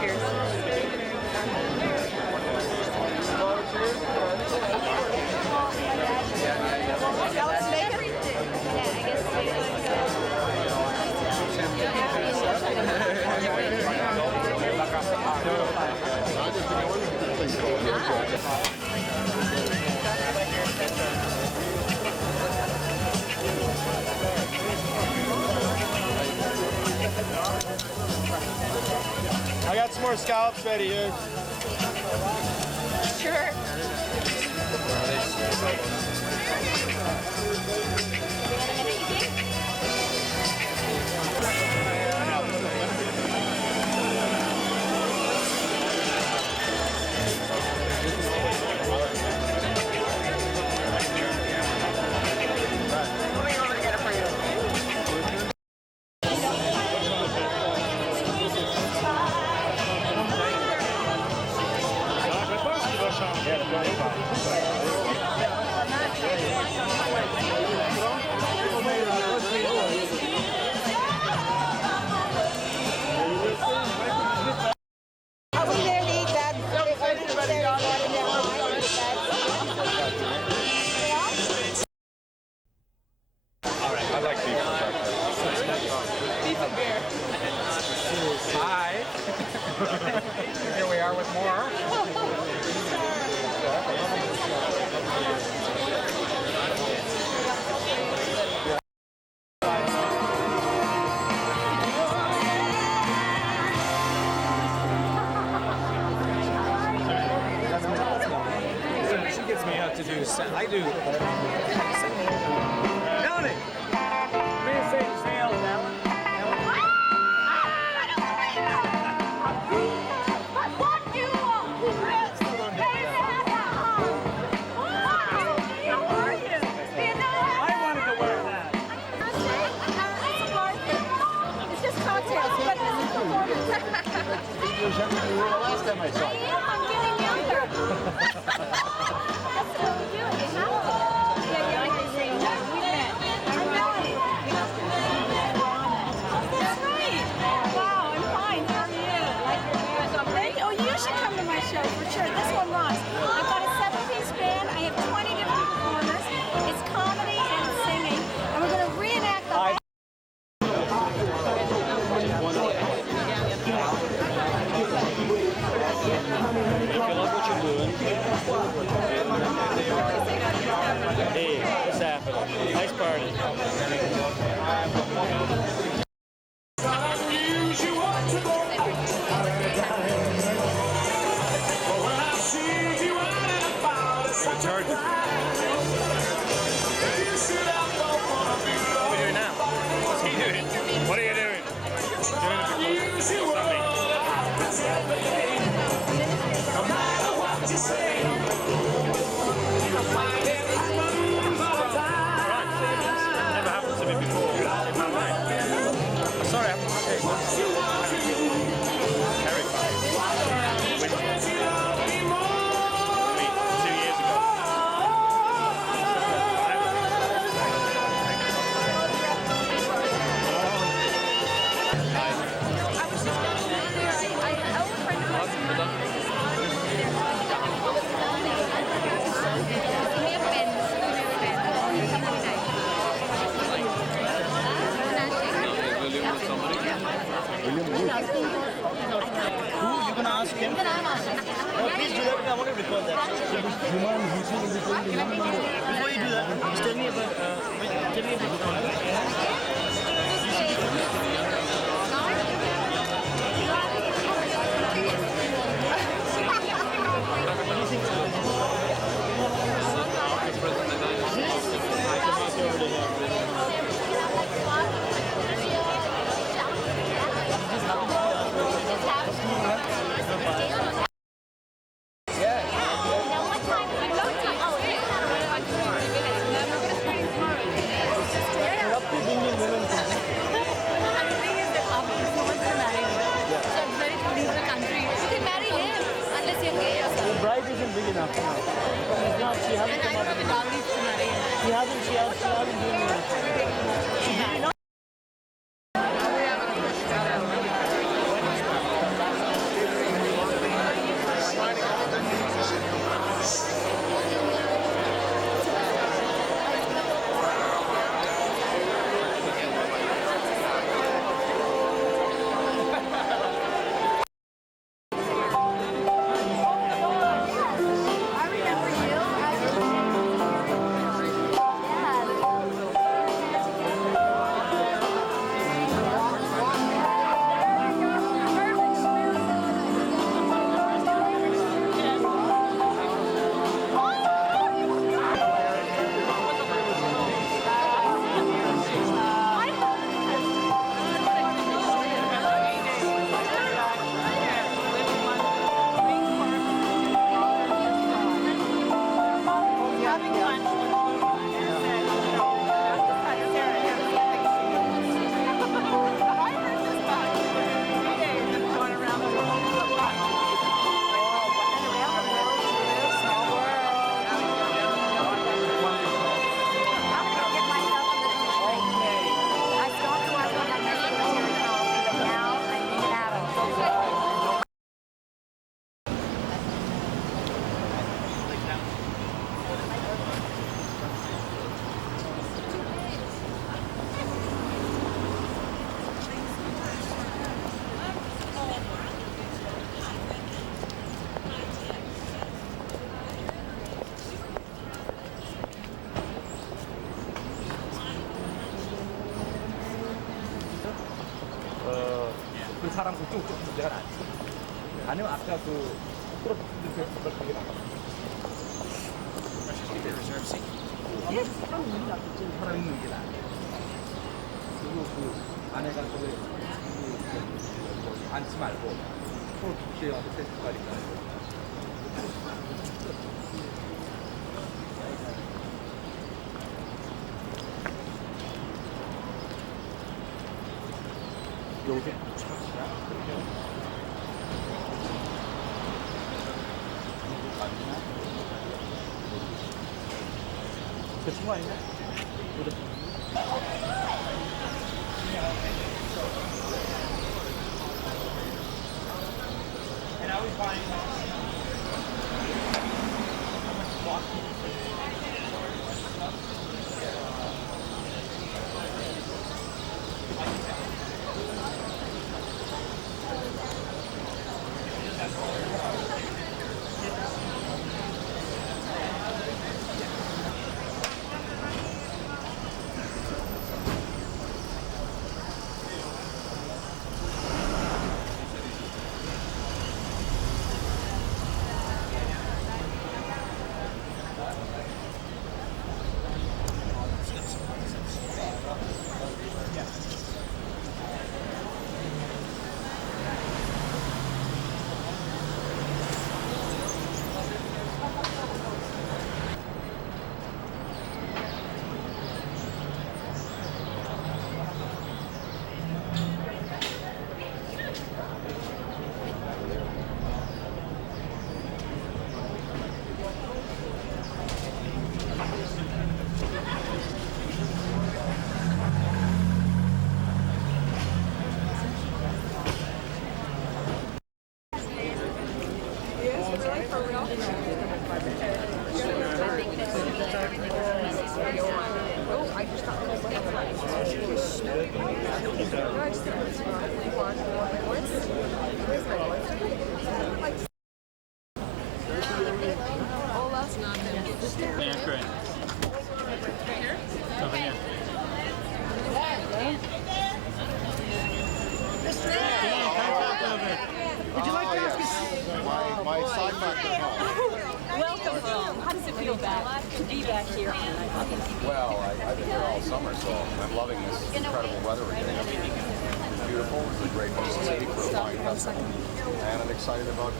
Cheers. I got some more scallops ready here. Sure. I do. Melanie! Me and Faith failed that one. I wanted to wear that. It's just cocktails, but this is performance. You were younger than you were the last time I saw you. I'm getting younger. That's what we do. Show for sure. This one rocks. I've got a 7-piece band. I have 20 different performers. It's comedy and singing, and we're going to reenact the whole. If you love what you're doing, hey, what's happening? Nice party. What are you doing? No matter what you say, never happened to me before in my life. I'm sorry, I have to say. Terrified. 2 years ago. ask him? Please do that. I want to record that. Before you do that, just tell me about 거 쭉쭉쭉 내가 낫지. 아니면 아까 그 프로필 그걸 그게 나가. 사람 있는 게 낫겠지. 사람 있는 게 나. 그리고 그 아내가 그걸 앉지 말고 프로필에 와서 테스트 가니까. 요새 그 친구 아니냐? Yeah, great. Over here. Would you like to ask us? My side factor home. Welcome home. How does it feel to be back here? Well, I've been here all summer, so I'm loving this incredible weather we're getting. It's beautiful. It's a great host city for a fine festival. And I'm excited about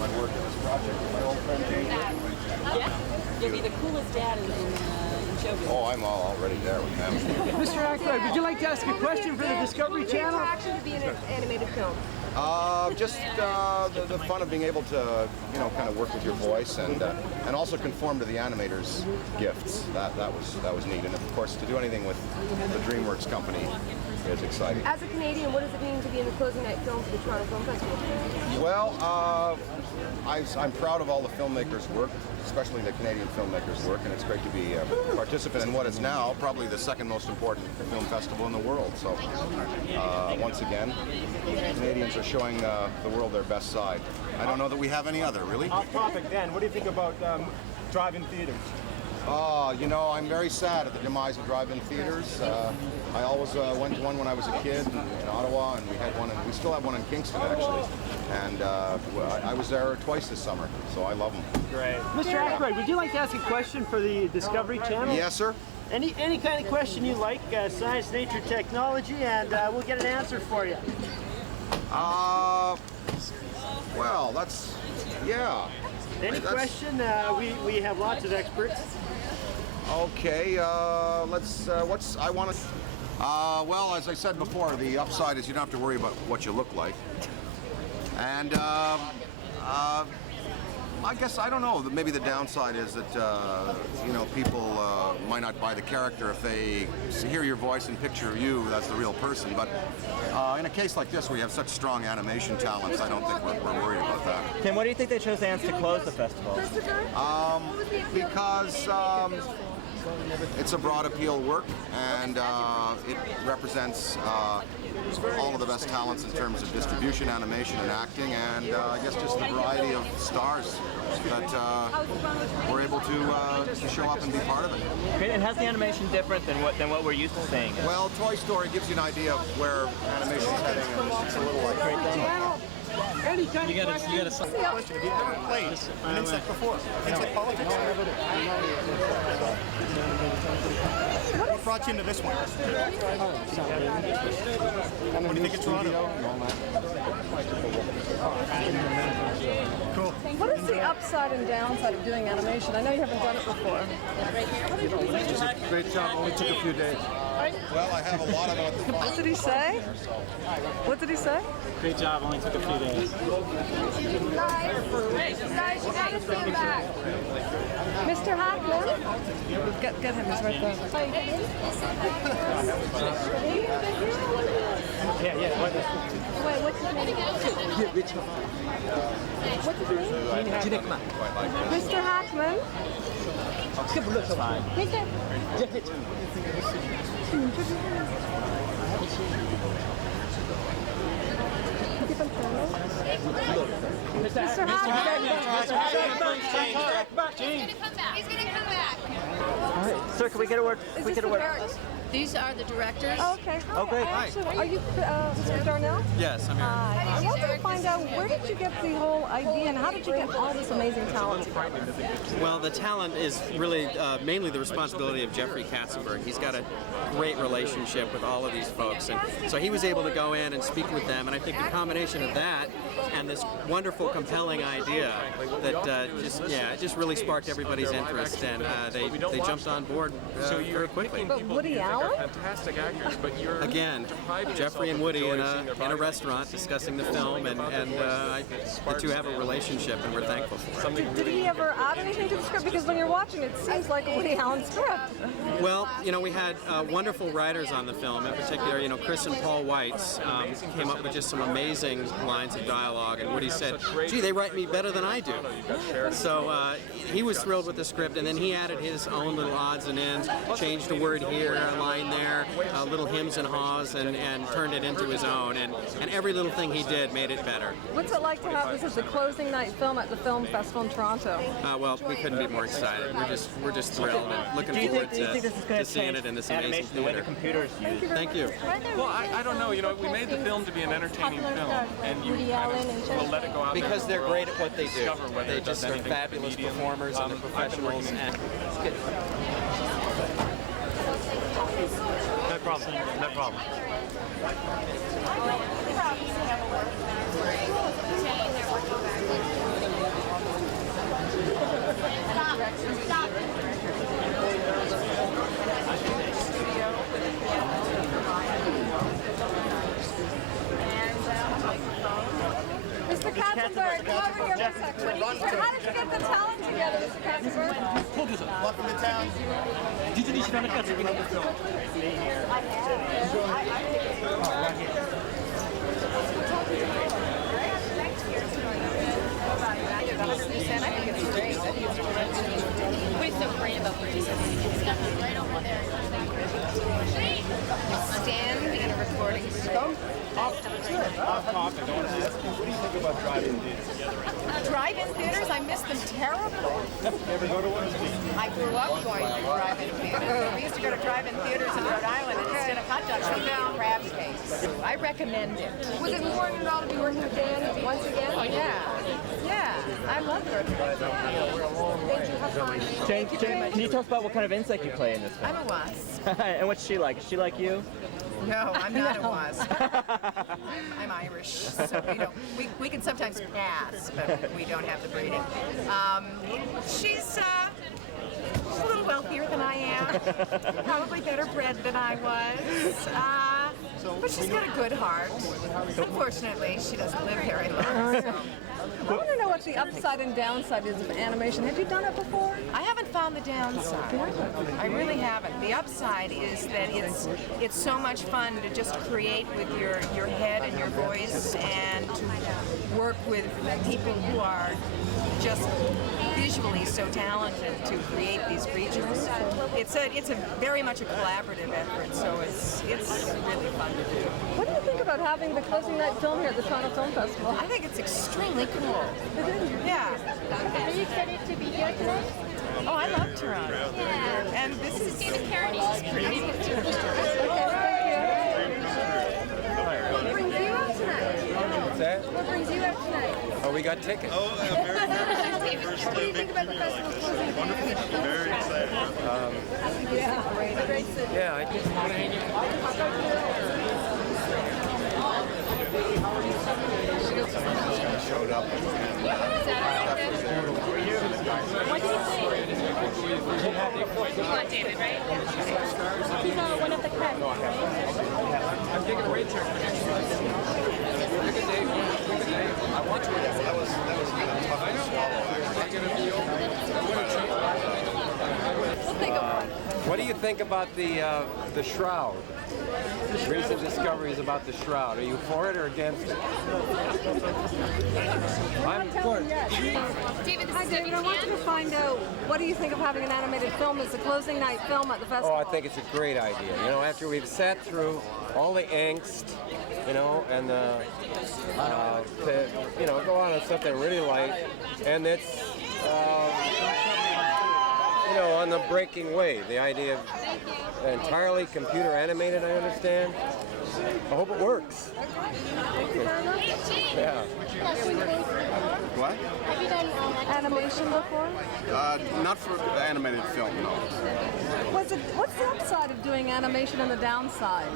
my work in this project with my old friend James. Yeah? You'll be the coolest dad in showbiz. Oh, I'm already there with them. Mr. Aykroyd, would you like to ask a question for the Discovery Channel? Action to be in an animated film. Just the fun of being able to, kind of work with your voice and also conform to the animators' gifts. That was neat. And of course, to do anything with the DreamWorks company is exciting. As a Canadian, what does it mean to be in the closing night film for the Toronto Film Festival? Well, I'm proud of all the filmmakers' work, especially the Canadian filmmakers' work, and it's great to be a participant in what is now probably the second most important film festival in the world. So, once again, Canadians are showing the world their best side. I don't know that we have any other, really. Off topic, Dan. What do you think about drive-in theaters? I'm very sad at the demise of drive-in theaters. I always went to one when I was a kid in Ottawa, and we had one, and we still have one in Kingston actually. And I was there twice this summer, so I love them. Great. Mr. Aykroyd, would you like to ask a question for the Discovery Channel? Yes, sir. Any kind of question you like, science, nature, technology, and we'll get an answer for you. Well, that's, yeah. Any question? We have lots of experts. Okay, well, as I said before, the upside is you don't have to worry about what you look like. And I guess, I don't know, maybe the downside is that, people might not buy the character if they hear your voice and picture you as the real person. But in a case like this, where you have such strong animation talents, I don't think we're worried about that. Tim, why do you think they chose Antz to close the festival? Because it's a broad appeal work, and it represents all of the best talents in terms of distribution, animation, and acting, and I guess just the variety of stars that we're able to show up and be part of it. Okay, and how's the animation different than what we're used to seeing? Well, Toy Story gives you an idea of where animation's heading, and it's a little like You gotta Question: have you ever played an insect before? Insect politics? What brought you into this one? What do you think of Toronto? Cool. What is the upside and downside of doing animation? I know you haven't done it before. Great job. Only took a few days. Well, I have a lot of other What did he say? What did he say? Great job, only took a few days. Guys, you gotta stand back. Mr. Hackman? Get him, he's right there. Yeah. Wait, what's his name? What's his name? Mr. Hackman? Mr. Hackman? He's gonna come back. All right, sir, can we get a word? Is this the directors? These are the directors. Oh, okay. Hi. Oh, great. Actually, are you Mr. Darnell? Yes, I'm here. I wanted to find out, where did you get the whole idea and how did you get all this amazing talent together? Well, the talent is really mainly the responsibility of Jeffrey Katzenberg. He's got a great relationship with all of these folks, and so he was able to go in and speak with them, and I think the combination of that and this wonderful, compelling idea that it just really sparked everybody's interest, and they jumped on board very quickly. But Woody Allen? Fantastic actors, but you're Again, Jeffrey and Woody in a restaurant discussing the film, and the two have a relationship, and we're thankful for it. Did he ever add anything to the script? Because when you're watching it seems like a Woody Allen script. Well, we had wonderful writers on the film. In particular, Chris and Paul Weitz came up with just some amazing lines of dialogue, and Woody said, "Gee, they write me better than I do." So he was thrilled with the script, and then he added his own little odds and ends, changed a word here, a line there, little hems and haws, and turned it into his own. And every little thing he did made it better. What's it like to have this as the closing night film at the film festival in Toronto? Well, we couldn't be more excited. We're just thrilled and looking forward to seeing it in this amazing the way the theater. computers use it? Thank you. Well, I don't know. We made the film to be an entertaining film, and you will let it go out Because there. they're great at what they do. Discover whether They it does just are anything for the fabulous medium. performers and they're professionals. And it's good. No problem. No problem. Mr. Katzenberg, come over here for a second. How did you get the talent together, Mr. Katzenberg? Welcome to town. I think it's great. Wait, so great about right over there. Stand in a recording studio. What do you think about drive-in theaters? Drive-in theaters, I miss them terribly. Ever go to one? I grew up going to drive-in theaters. We used to go to drive-in theaters in Rhode Island, and instead of hot dogs, we got crab cakes. I recommend it. Was it more than all to be working with Dan once again? Oh, yeah, I love it. Thank you. Have fun. Jane, can you tell us about what kind of insect you play in this film? I'm a wasp. And what's she like? Is she like you? No, I'm not a wasp. I'm Irish, so we can sometimes pass, but we don't have the breeding. She's a little wealthier than I am, probably better bred than I was, but she's got a good heart. Unfortunately, she doesn't live very long. So. I want to know what the upside and downside is of animation. Have you done it before? I haven't found the downside. I really haven't. The upside is that it's so much fun to just create with your head and your voice and to work with people who are just visually so talented to create these creatures. It's a very much a collaborative effort, so it's really fun to do. What do you think about having the closing night film here at the Toronto Film Festival? I think it's extremely cool. Yeah. Are you excited to be here tonight? Oh, I love Toronto. Yeah. And this is Carradine. What brings you out tonight? What's that? What brings you out tonight? Oh, we got tickets. What do you think about the festival closing? Very excited. Yeah, I just want to hang Showed up. What do you think? You want David, right? He's one of the cast, right? I'm taking a rain check for next week. Look at Dave. I want to. That was kind of tough to swallow. What do you think about the shroud? Recent discoveries about the shroud. Are you for it or against it? I'm for it. David, Hi, David. I want you to find out, what do you think of having an animated film as the closing night film at the festival? Oh, I think it's a great idea. You know, after we've sat through all the angst, you know, and to, you know, go on something really light, and it's, you know, on the breaking wave. The idea of entirely computer animated, I understand. I hope it works. Thank you very much. Yeah. What? Have you done Animation before? Not for animated film, no. What's the upside of doing animation and the downside?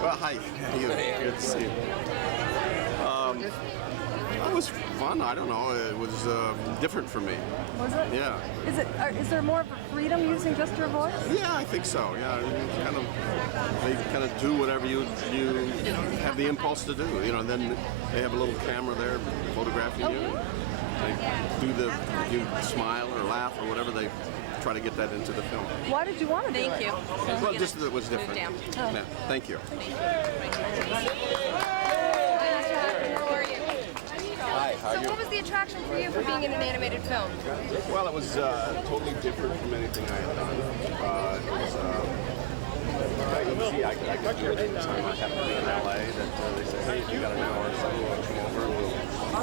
Well, hi. Good to see you. It was fun. I don't know. It was different for me. Was it? Yeah. Is there more of a freedom using just your voice? Yeah, I think so. Yeah, they kind of do whatever you have the impulse to do. You know, and then they have a little camera there photographing you. They you smile or laugh or whatever. They try to get that into the film. Why did you want to do it? Thank you. Well, just that it was different. Down. Yeah, thank you. Hi, how are So you? what was the attraction for you for being in an animated film? Well, it was totally different from anything I had done. It was easy. I could do it any time I happened to be in LA. That they said, hey, if you got an hour or so, come over.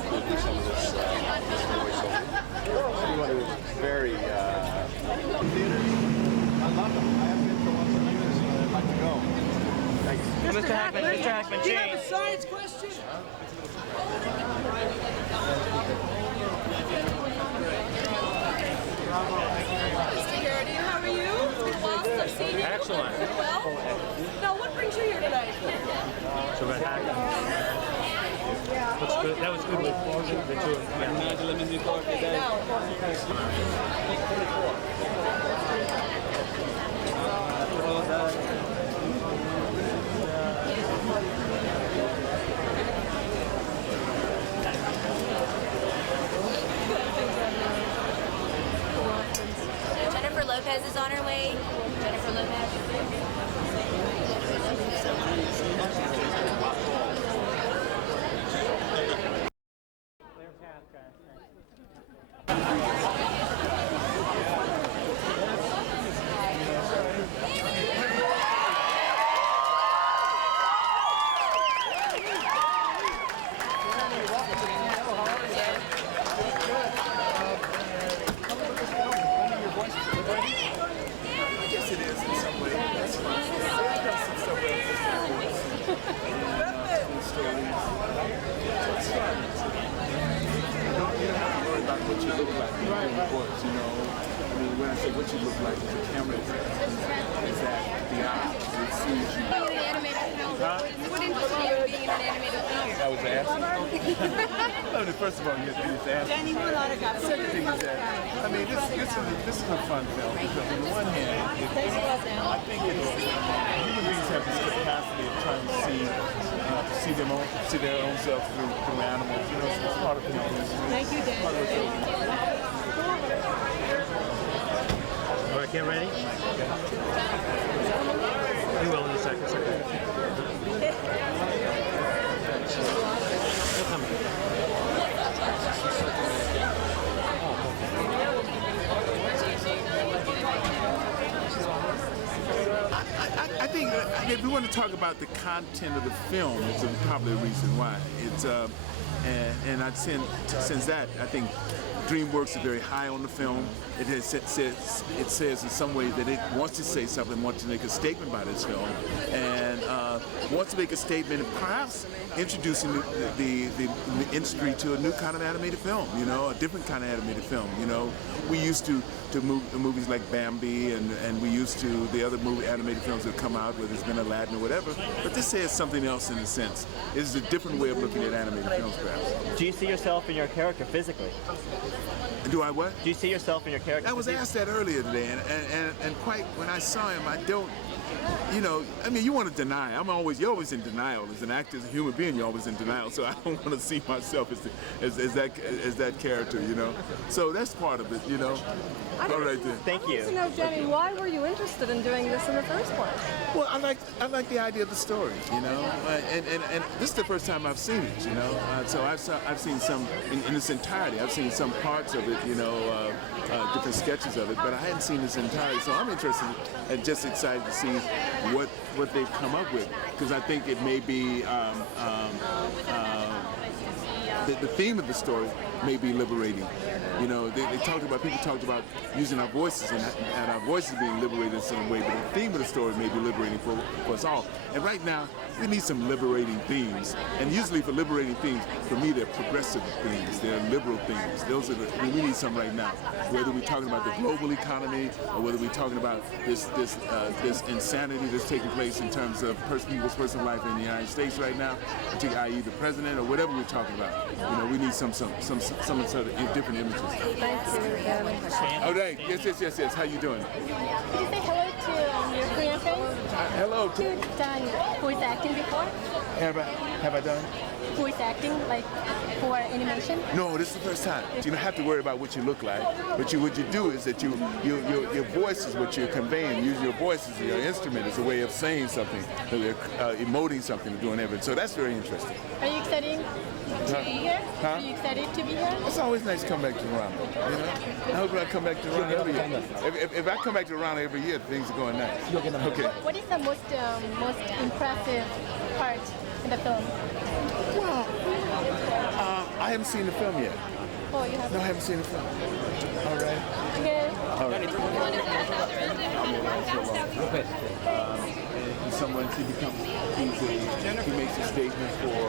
We'll do some of this voiceover. Everyone was very. I love them. I haven't been to one for years, and I'd like to go. Thanks. Mr. Hackman, Do you have a science question? Mr. Carradine, how are you? It's been a while since I've seen you. Excellent. Well, now what brings you here tonight? So that Hackman. That's good. That was good with the two of them. Jennifer Lopez is on her way. Jennifer Lopez. First of all, you have to ask. Second thing is that, I mean, this is a fun film because on the one hand, I think human beings have this capacity of trying to see their own selves through animals. You know, it's part of human history. Thank you, Dan. All right, get ready. You will in a second. You'll come. Okay, if we want to talk about the content of the film, it's probably a reason why. It's and I'd since that, I think DreamWorks is very high on the film. It says in some way that it wants to say something, wants to make a statement by this film, and wants to make a statement, and perhaps introducing the industry to a new kind of animated film. You know, a different kind of animated film. You know, we used to movies like Bambi, and we used to the other animated films that come out, whether it's been Aladdin or whatever. But this says something else in a sense. It's a different way of looking at animated films, perhaps. Do you see yourself in your character physically? Do I what? Do you see yourself in your character? I was asked that earlier today, and quite when I saw him, I don't. You know, I mean, you want to deny. You're always in denial. As an actor, as a human being, you're always in denial. So I don't want to see myself as that character, you know. So that's part of it, you know. All right then. Thank you. I want to know, Jenny, why were you interested in doing this in the first place? Well, I like the idea of the story, you know, and this is the first time I've seen it, you know. So I've seen some in its entirety. I've seen some parts of it, you know, different sketches of it, but I hadn't seen this entirely. So I'm interested and just excited to see what they've come up with, because I think it may be the theme of the story may be liberating. You know, people talked about using our voices and our voices being liberated in some way, but the theme of the story may be liberating for us all. And right now, we need some liberating themes. And usually for liberating themes, for me, they're progressive themes. They're liberal themes. We need some right now. Whether we're talking about the global economy or whether we're talking about this insanity that's taking place in terms of people's personal life in the United States right now, i.e. the president or whatever we're talking about. You know, we need some sort of different images. Thank you. All right. Yes. How you doing? Could you say hello to your Korean friends? Hello. You've done voice acting before? Have I done? Voice acting, like for animation? No, this is the first time. You don't have to worry about what you look like. But what you do is that your voice is what you're conveying. Use your voice as your instrument, as a way of saying something, emoting something, doing everything. So that's very interesting. Are you excited to be here? Huh? Are you excited to be here? It's always nice to come back to Toronto. You know, I hope I come back to Toronto every year. If I come back to Toronto every year, things are going nice. Okay. What is the most impressive part in the film? Well, I haven't seen the film yet. Oh, you haven't? No, I haven't seen the film. All right. Okay. All right. Someone he makes a statement for.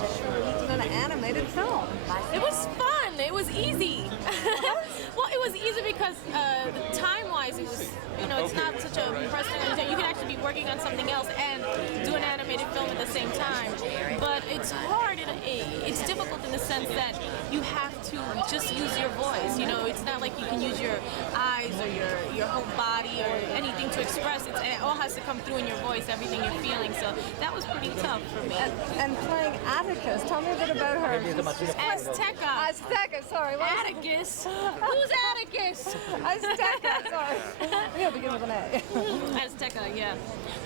It's an animated film. It was fun. It was easy. Well, it was easy because time-wise, it was, it's not such a pressing. You can actually be working on something else and do an animated film at the same time. But it's hard. It's difficult in the sense that you have to just use your voice. It's not like you can use your eyes or your whole body or anything to express. It all has to come through in your voice, everything you're feeling. So that was pretty tough for me. And playing Atticus, tell me a bit about her. Azteca. Azteca, sorry. Atticus. Who's Atticus? Azteca, sorry. Yeah, begin with an A. Azteca, yeah.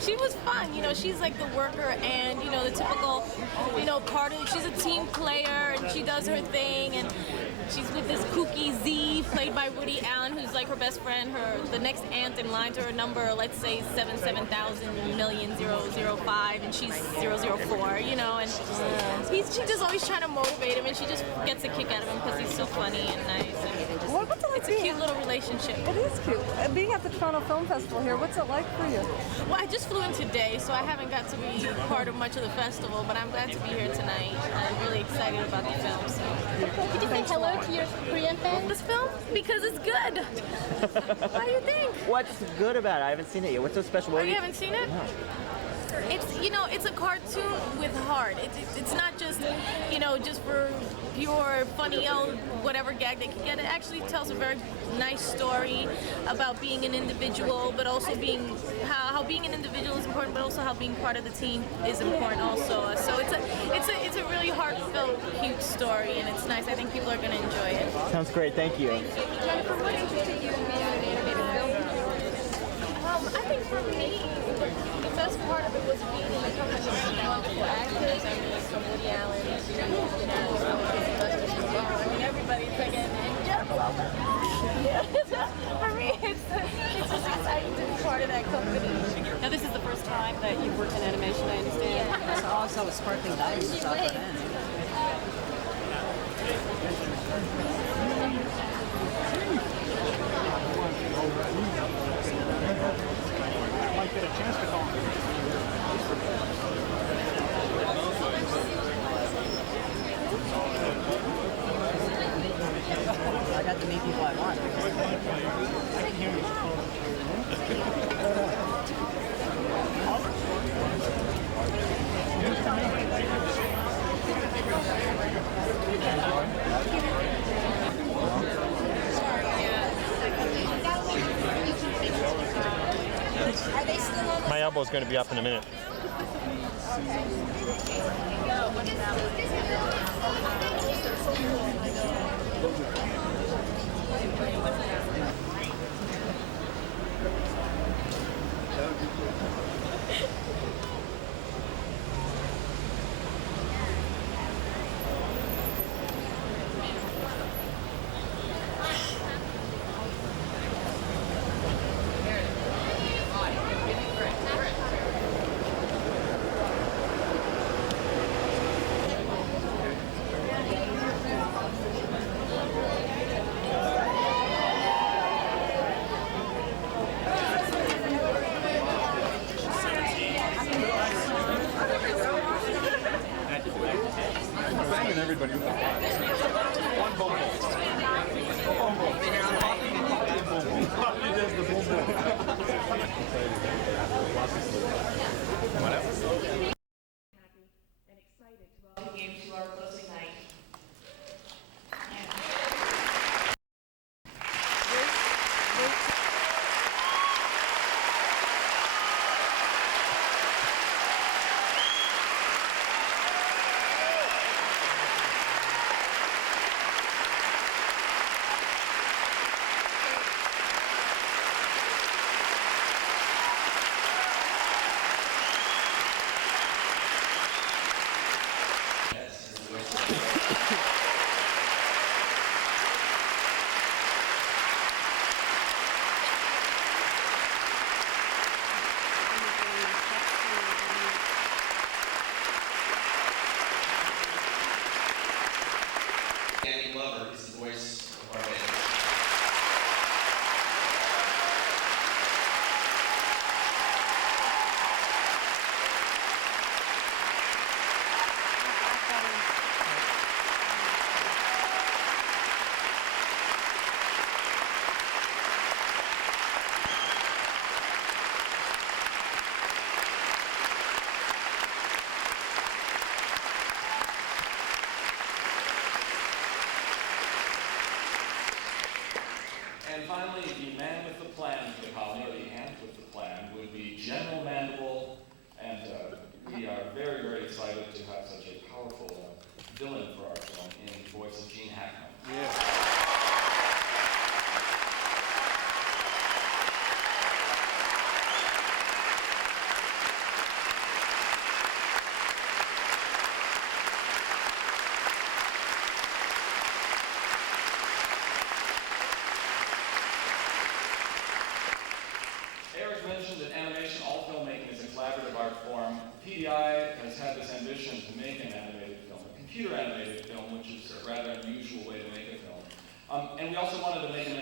She was fun. She's like the worker and, the typical, part of, she's a team player and she does her thing and she's with this kooky Z played by Woody Allen, who's like her best friend, the next aunt in line to her number, let's say 77,000,005 and she's 004, and she's just always trying to motivate him and she just gets a kick out of him because he's so funny and nice. And it's a cute little relationship. It is cute. Being at the Toronto Film Festival here, what's it like for you? Well, I just flew in today, so I haven't got to be part of much of the festival, but I'm glad to be here tonight. I'm really excited about the film. So. Did you say hello to your Korean fans? This film? Because it's good. What do you think? What's good about it? I haven't seen it yet. What's so special? Oh, you haven't seen it? No. It's a cartoon with heart. It's not just, just for pure funny, whatever gag they can get. It actually tells a very nice story about being an individual, but also how being an individual is important, but also how being part of the team is important also. So it's a really heartfelt, cute story, and it's nice. I think people are going to enjoy it. Sounds great. Thank you. Jennifer, what interested you in being an animated film? I think for me, the best part of it was being in the company of multiple actors. I mean, from Woody Allen to everybody's like, and Jennifer Lopez. Yeah. For me, it's just exciting to be part of that company. Now, this is the first the sparkling diamonds off the end. Might get a chance to call him. I got to meet people I want. I can hear you. My elbow's going to be up in a minute. Everybody with the one boom and excited to welcome you to our closing night. And finally, the man with the plan for the colony, or the ant with the plan, would be General Mandible, and we are very, very excited to have such a powerful villain for our film in the voice of Gene Hackman. PDI has had this ambition to make an animated film, a computer animated film, which is a rather unusual way to make a film. And we also wanted to make an